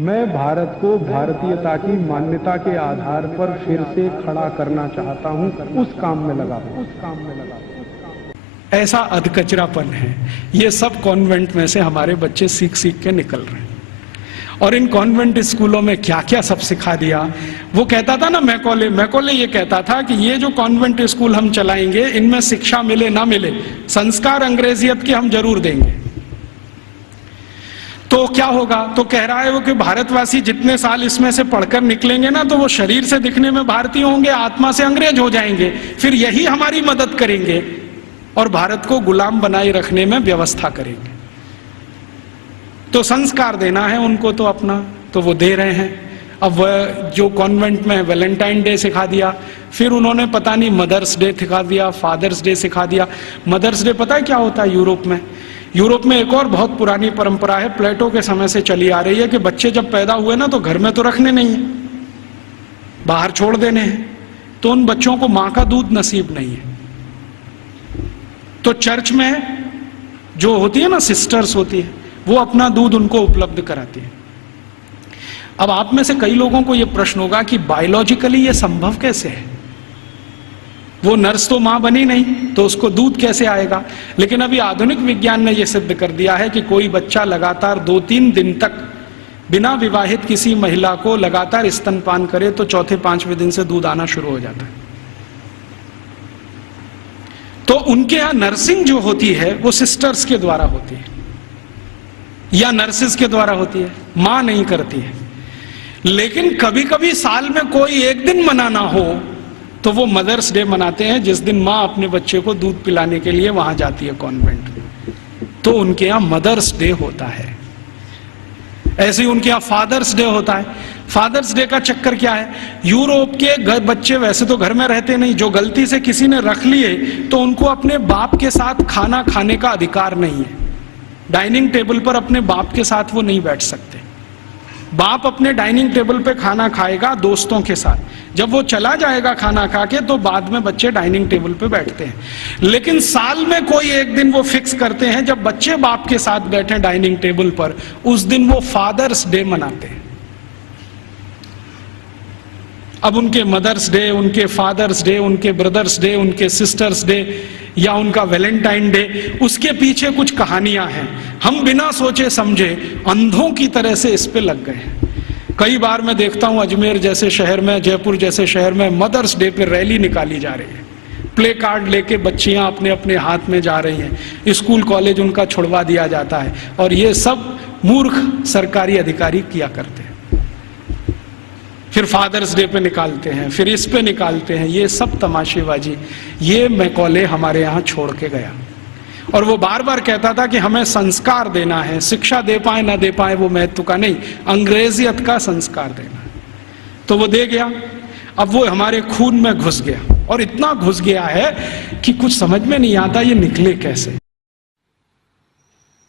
मैं भारत को भारतीयता की मान्यता के आधार पर फिर से खड़ा करना चाहता हूं, उस काम में लगा ऐसा अधकचरापन है। ये सब कॉन्वेंट में से हमारे बच्चे सीख सीख के निकल रहे हैं। और इन कॉन्वेंट स्कूलों में क्या क्या सब सिखा दिया। वो कहता था ना, मैकॉले ये कहता था कि ये जो कॉन्वेंट स्कूल हम चलाएंगे, इनमें शिक्षा मिले ना मिले, संस्कार अंग्रेजियत के हम जरूर देंगे। तो क्या होगा? तो कह रहा है वो कि भारतवासी जितने साल इसमें से पढ़कर निकलेंगे ना, तो वो शरीर से दिखने में भारतीय होंगे, आत्मा से अंग्रेज हो जाएंगे। फिर यही हमारी मदद करेंगे और भारत को गुलाम बनाए रखने में व्यवस्था करेंगे। तो संस्कार देना है उनको तो अपना, तो वो दे रहे हैं। अब वह जो कॉन्वेंट में वैलेंटाइन डे सिखा दिया, फिर उन्होंने पता नहीं मदर्स डे सिखा दिया, फादर्स डे सिखा दिया। मदर्स डे पता है क्या होता है यूरोप में? यूरोप में एक और बहुत पुरानी परंपरा है, प्लेटो के समय से चली आ रही है, कि बच्चे जब पैदा हुए ना तो घर में तो रखने नहीं है, बाहर छोड़ देने हैं। तो उन बच्चों को मां का दूध नसीब नहीं है। तो चर्च में जो होती है ना, सिस्टर्स होती है, वो अपना दूध उनको उपलब्ध कराती है। अब आप में से कई लोगों को यह प्रश्न होगा कि बायोलॉजिकली ये संभव कैसे है? वो नर्स तो मां बनी नहीं, तो उसको दूध कैसे आएगा? लेकिन अभी आधुनिक विज्ञान ने यह सिद्ध कर दिया है कि कोई बच्चा लगातार 2-3 दिन तक बिना विवाहित किसी महिला को लगातार स्तनपान करे तो चौथे 5वें दिन से दूध आना शुरू हो जाता है। तो उनके यहां नर्सिंग जो होती है वो सिस्टर्स के द्वारा होती है या नर्सिस के द्वारा होती है, मां नहीं करती है। लेकिन कभी कभी साल में कोई एक दिन मनाना हो तो वो मदर्स डे मनाते हैं, जिस दिन मां अपने बच्चे को दूध पिलाने के लिए वहां जाती है कॉन्वेंट में। तो उनके यहां मदर्स डे होता है। ऐसे ही उनके यहां फादर्स डे होता है। फादर्स डे का चक्कर क्या है? यूरोप के बच्चे वैसे तो घर में रहते नहीं, जो गलती से किसी ने रख लिए तो उनको अपने बाप के साथ खाना खाने का अधिकार नहीं है। डाइनिंग टेबल पर अपने बाप के साथ वो नहीं बैठ सकते। बाप अपने डाइनिंग टेबल पे खाना खाएगा दोस्तों के साथ, जब वो चला जाएगा खाना खा के तो बाद में बच्चे डाइनिंग टेबल पे बैठते हैं। लेकिन साल में कोई एक दिन वो फिक्स करते हैं जब बच्चे बाप के साथ बैठे डाइनिंग टेबल पर, उस दिन वो फादर्स डे मनाते हैं। अब उनके मदर्स डे, उनके फादर्स डे, उनके ब्रदर्स डे, उनके सिस्टर्स डे या उनका वैलेंटाइन डे, उसके पीछे कुछ कहानियां हैं। हम बिना सोचे समझे अंधों की तरह से इस पे लग गए हैं। कई बार मैं देखता हूं अजमेर जैसे शहर में, जयपुर जैसे शहर में मदर्स डे पे रैली निकाली जा रही है, प्ले कार्ड लेके बच्चियां अपने अपने हाथ में जा रही हैं, स्कूल कॉलेज उनका छुड़वा दिया जाता है। और ये सब मूर्ख सरकारी अधिकारी किया करते हैं। फिर फादर्स डे पे निकालते हैं, फिर इस पे निकालते हैं। ये सब तमाशेबाजी, ये मैकॉले हमारे यहाँ छोड़ के गया। और वो बार बार कहता था कि हमें संस्कार देना है, शिक्षा दे पाए ना दे पाए वो महत्व का नहीं, अंग्रेजियत का संस्कार देना है। तो वो दे गया। अब वो हमारे खून में घुस गया, और इतना घुस गया है कि कुछ समझ में नहीं आता ये निकले कैसे।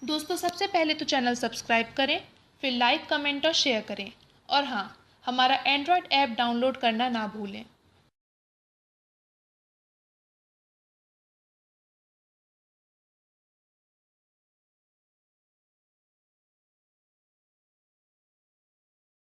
दोस्तों, सबसे पहले तो चैनल सब्सक्राइब करें, फिर लाइक, कमेंट और शेयर करें। और हाँ, हमारा एंड्रॉयड ऐप डाउनलोड करना ना भूलें।